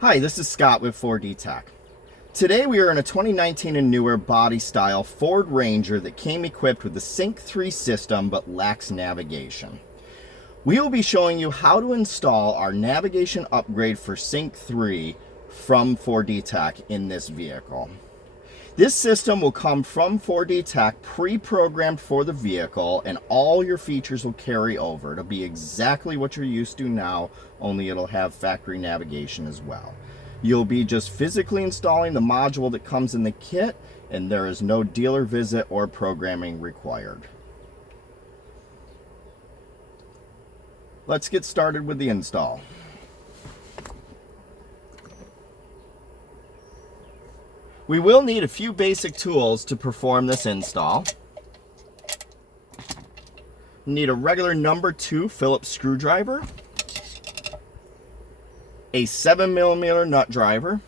Hi, this is Scott with 4D Tech. Today we are in a 2019 and newer body style Ford Ranger that came equipped with the Sync 3 system but lacks navigation. We will be showing you how to install our navigation upgrade for Sync 3 from 4D Tech in this vehicle. This system will come from 4D Tech pre-programmed for the vehicle, and all your features will carry over. It'll be exactly what you're used to now, only it'll have factory navigation as well. You'll be just physically installing the module that comes in the kit, and there is no dealer visit or programming required. Let's get started with the install. We will need a few basic tools to perform this install. You need a regular number 2 Phillips screwdriver, a 7mm nut driver,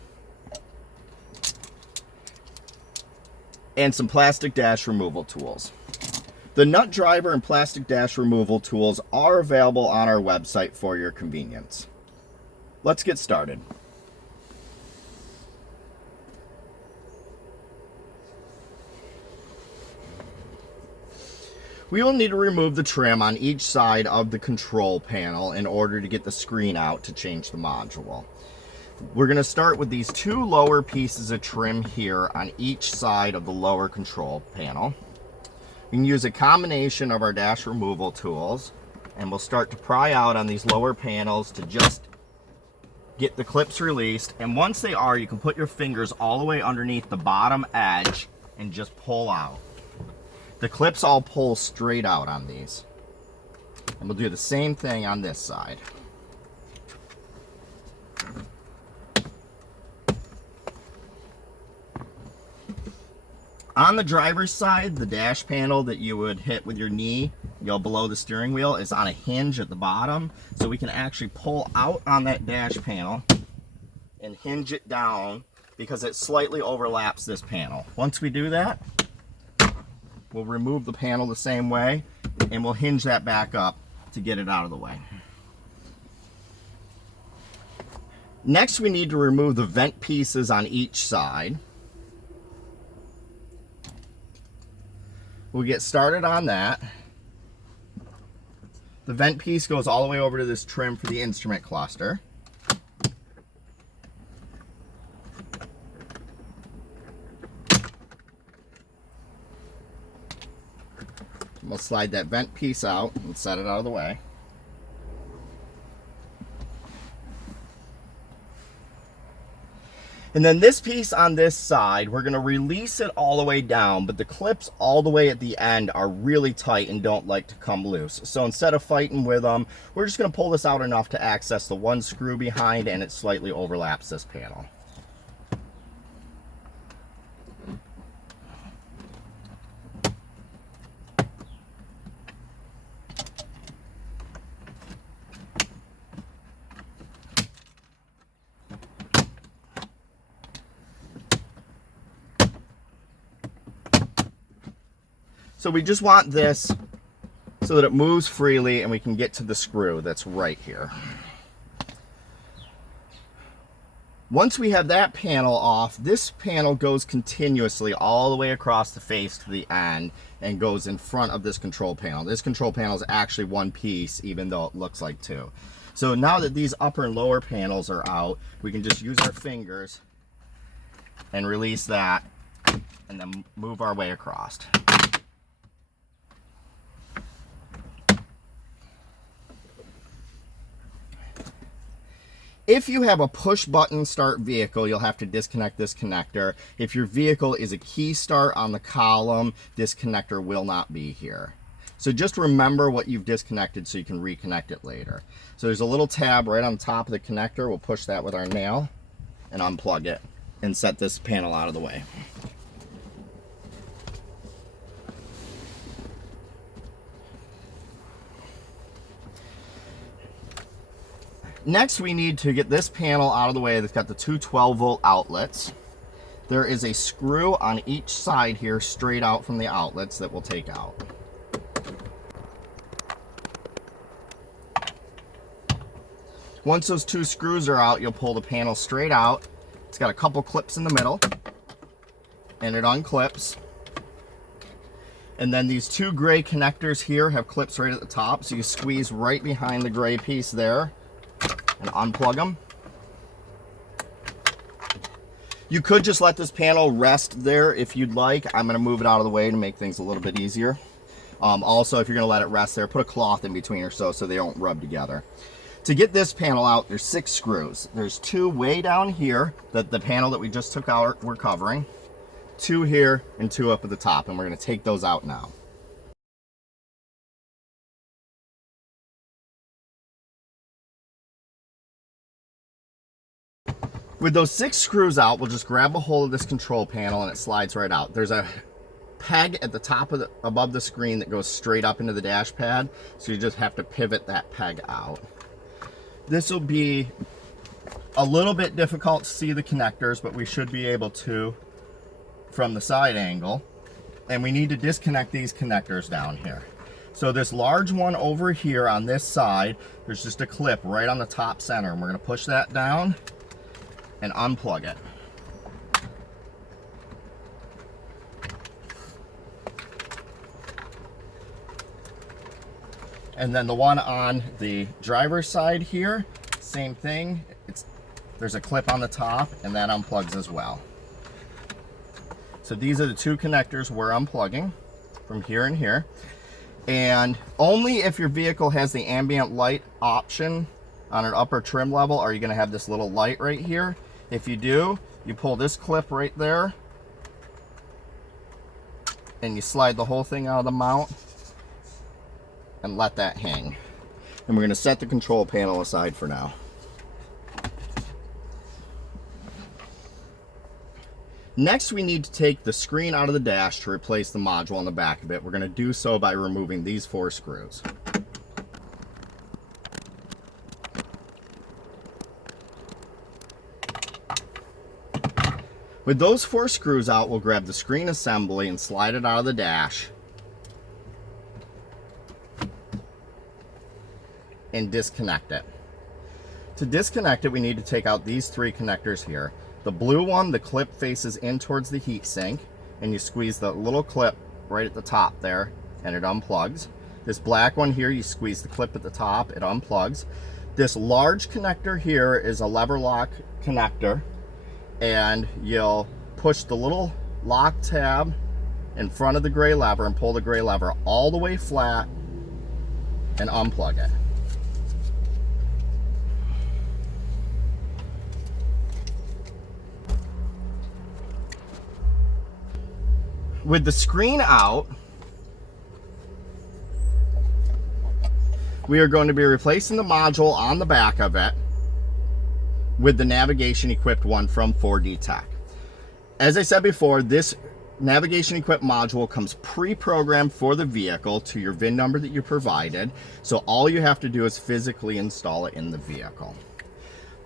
and some plastic dash removal tools. The nut driver and plastic dash removal tools are available on our website for your convenience. Let's get started. We will need to remove the trim on each side of the control panel in order to get the screen out to change the module. We're going to start with these 2 lower pieces of trim here on each side of the lower control panel. We can use a combination of our dash removal tools, and we'll start to pry out on these lower panels to just get the clips released. And once they are, you can put your fingers all the way underneath the bottom edge and just pull out. The clips all pull straight out on these. And we'll do the same thing on this side. On the driver's side, the dash panel that you would hit with your knee, below the steering wheel, is on a hinge at the bottom. So we can actually pull out on that dash panel and hinge it down because it slightly overlaps this panel. Once we do that, we'll remove the panel the same way, and we'll hinge that back up to get it out of the way. Next, we need to remove the vent pieces on each side. We'll get started on that. The vent piece goes all the way over to this trim for the instrument cluster. We'll slide that vent piece out and set it out of the way. And then this piece on this side, we're going to release it all the way down, but the clips all the way at the end are really tight and don't like to come loose. So instead of fighting with them, we're just going to pull this out enough to access the one screw behind, and it slightly overlaps this panel. So we just want this so that it moves freely and we can get to the screw that's right here. Once we have that panel off, this panel goes continuously all the way across the face to the end and goes in front of this control panel. This control panel is actually one piece, even though it looks like 2. So now that these upper and lower panels are out, we can just use our fingers and release that and then move our way across. If you have a push button start vehicle, you'll have to disconnect this connector. If your vehicle is a key start on the column, this connector will not be here. So just remember what you've disconnected so you can reconnect it later. So there's a little tab right on top of the connector. We'll push that with our nail and unplug it and set this panel out of the way. Next, we need to get this panel out of the way that's got the 2 12-volt outlets. There is a screw on each side here straight out from the outlets that we'll take out. Once those 2 screws are out, you'll pull the panel straight out. It's got a couple clips in the middle, and it unclips. And then these 2 gray connectors here have clips right at the top, so you squeeze right behind the gray piece there and unplug them. You could just let this panel rest there if you'd like. I'm going to move it out of the way to make things a little bit easier. Also, if you're going to let it rest there, put a cloth in between or so they don't rub together. To get this panel out, there's 6 screws. There's 2 way down here that the panel that we just took out we're covering, 2 here, and 2 up at the top, and we're going to take those out now. With those 6 screws out, we'll just grab a hold of this control panel and it slides right out. There's a peg at the top of above the screen that goes straight up into the dash pad, so you just have to pivot that peg out. This will be a little bit difficult to see the connectors, but we should be able to from the side angle. And we need to disconnect these connectors down here. So this large one over here on this side, there's just a clip right on the top center, and we're going to push that down and unplug it. And then the one on the driver's side here, same thing. There's a clip on the top, and that unplugs as well. So these are the 2 connectors we're unplugging from here and here. And only if your vehicle has the ambient light option on an upper trim level are you going to have this little light right here. If you do, you pull this clip right there and you slide the whole thing out of the mount and let that hang. And we're going to set the control panel aside for now. Next, we need to take the screen out of the dash to replace the module on the back of it. We're going to do so by removing these 4 screws. With those 4 screws out, we'll grab the screen assembly and slide it out of the dash and disconnect it. To disconnect it, we need to take out these 3 connectors here. The blue one, the clip faces in towards the heat sink, and you squeeze the little clip right at the top there, and it unplugs. This black one here, you squeeze the clip at the top, it unplugs. This large connector here is a lever lock connector, and you'll push the little lock tab in front of the gray lever and pull the gray lever all the way flat and unplug it. With the screen out, we are going to be replacing the module on the back of it with the navigation equipped one from 4D Tech. As I said before, this navigation equipped module comes pre-programmed for the vehicle to your VIN number that you provided, so all you have to do is physically install it in the vehicle.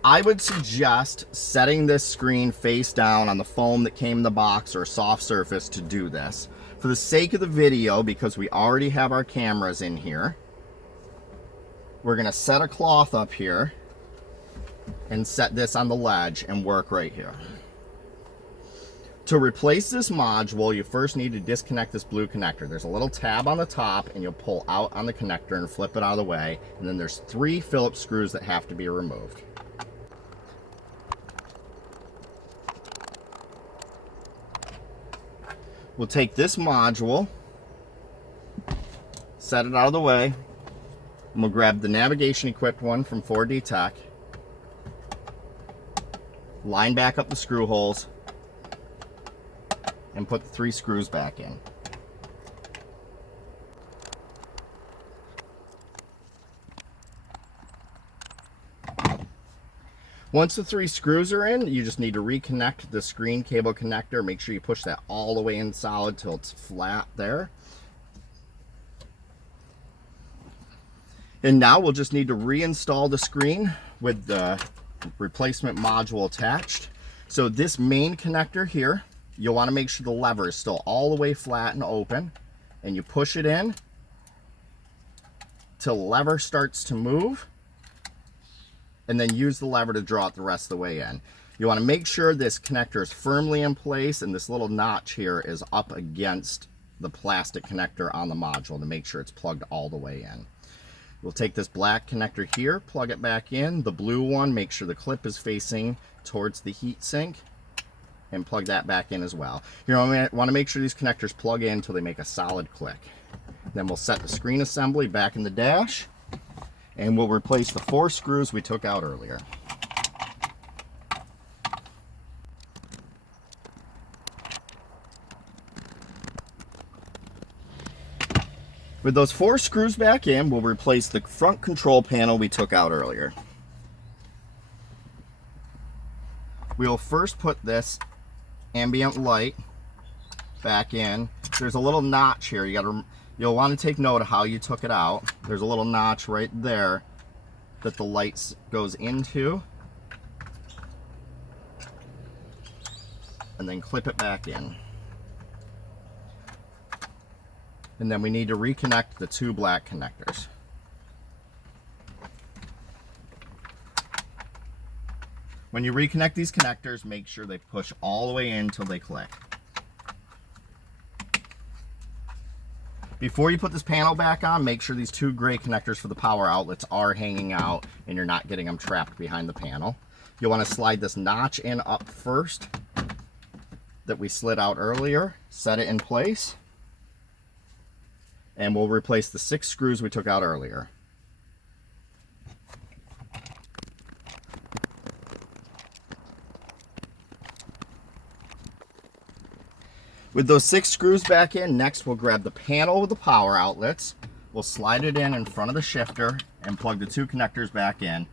I would suggest setting this screen face down on the foam that came in the box or a soft surface to do this. For the sake of the video, because we already have our cameras in here, we're going to set a cloth up here and set this on the ledge and work right here. To replace this module, you first need to disconnect this blue connector. There's a little tab on the top, and you'll pull out on the connector and flip it out of the way, and then there's 3 Phillips screws that have to be removed. We'll take this module, set it out of the way, and we'll grab the navigation equipped one from 4D Tech, line back up the screw holes, and put the 3 screws back in. Once the 3 screws are in, you just need to reconnect the screen cable connector. Make sure you push that all the way in solid till it's flat there. And now we'll just need to reinstall the screen with the replacement module attached. So this main connector here, you'll want to make sure the lever is still all the way flat and open, and you push it in till the lever starts to move. and then use the lever to draw it the rest of the way in. You want to make sure this connector is firmly in place and this little notch here is up against the plastic connector on the module to make sure it's plugged all the way in. We'll take this black connector here, plug it back in. The blue one, make sure the clip is facing towards the heat sink, and plug that back in as well. You want to make sure these connectors plug in until they make a solid click. Then we'll set the screen assembly back in the dash, and we'll replace the 4 screws we took out earlier. With those 4 screws back in, we'll replace the front control panel we took out earlier. We'll first put this ambient light back in. There's a little notch here. You'll want to take note of how you took it out. There's a little notch right there that the light goes into. And then clip it back in. And then we need to reconnect the 2 black connectors. When you reconnect these connectors, make sure they push all the way in until they click. Before you put this panel back on, make sure these 2 gray connectors for the power outlets are hanging out and you're not getting them trapped behind the panel. You'll want to slide this notch in up first that we slid out earlier, set it in place, and we'll replace the 6 screws we took out earlier. With those 6 screws back in, next we'll grab the panel with the power outlets. We'll slide it in front of the shifter and plug the 2 connectors back in.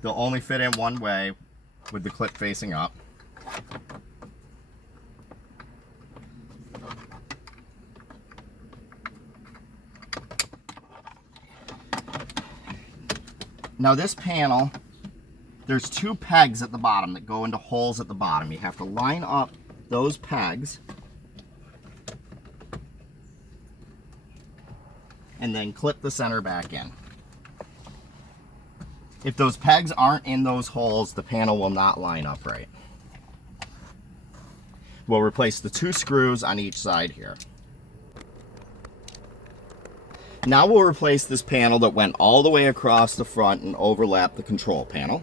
They'll only fit in one way with the clip facing up. Now this panel, there's 2 pegs at the bottom that go into holes at the bottom. You have to line up those pegs and then clip the center back in. If those pegs aren't in those holes, the panel will not line up right. We'll replace the 2 screws on each side here. Now we'll replace this panel that went all the way across the front and overlapped the control panel.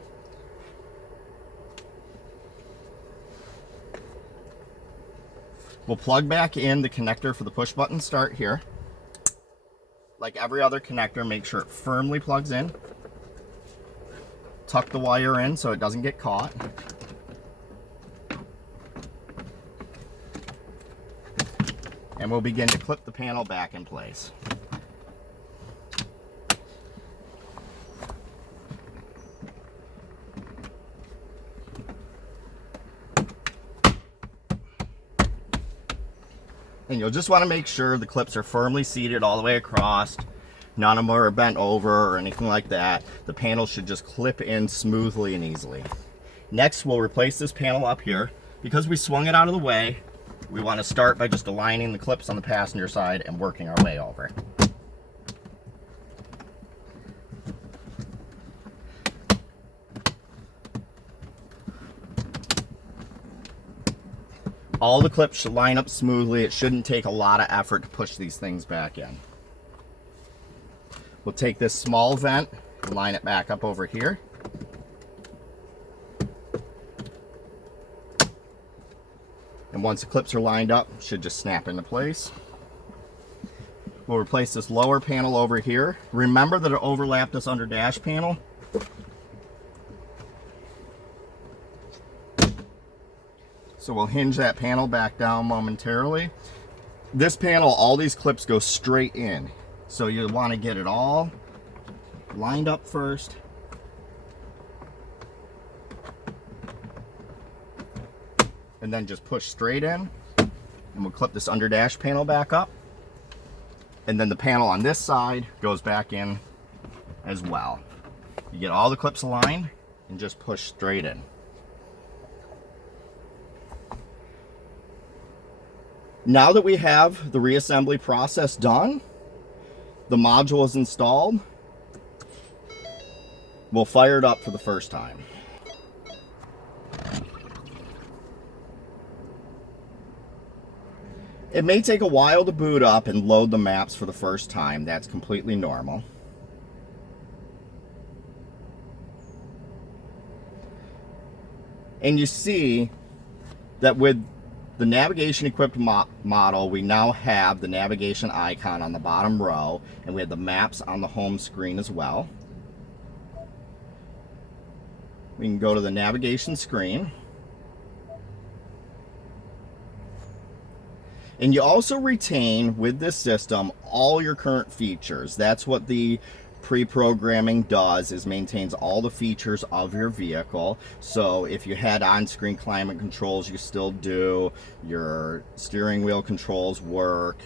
We'll plug back in the connector for the push button start here. Like every other connector, make sure it firmly plugs in. Tuck the wire in so it doesn't get caught. And we'll begin to clip the panel back in place. And you'll just want to make sure the clips are firmly seated all the way across. None of them are bent over or anything like that. The panel should just clip in smoothly and easily. Next, we'll replace this panel up here. Because we swung it out of the way, we want to start by just aligning the clips on the passenger side and working our way over. All the clips should line up smoothly. It shouldn't take a lot of effort to push these things back in. We'll take this small vent and line it back up over here. And once the clips are lined up, it should just snap into place. We'll replace this lower panel over here. Remember that it overlapped this under dash panel. So we'll hinge that panel back down momentarily. This panel, all these clips go straight in. So you want to get it all lined up first. And then just push straight in. And we'll clip this under dash panel back up. And then the panel on this side goes back in as well. You get all the clips aligned and just push straight in. Now that we have the reassembly process done, the module is installed, We'll fire it up for the first time. It may take a while to boot up and load the maps for the first time. That's completely normal. And you see that with the navigation equipped model, we now have the navigation icon on the bottom row, and we have the maps on the home screen as well. We can go to the navigation screen. And you also retain, with this system, all your current features. That's what the pre-programming does, is maintains all the features of your vehicle. So if you had on-screen climate controls, you still do. Your steering wheel controls work.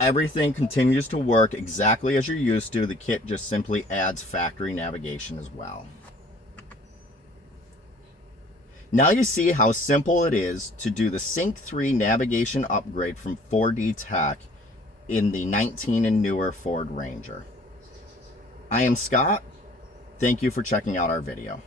Everything continues to work exactly as you're used to. The kit just simply adds factory navigation as well. Now you see how simple it is to do the Sync 3 navigation upgrade from 4D Tech in the 19 and newer Ford Ranger. I am Scott. Thank you for checking out our video.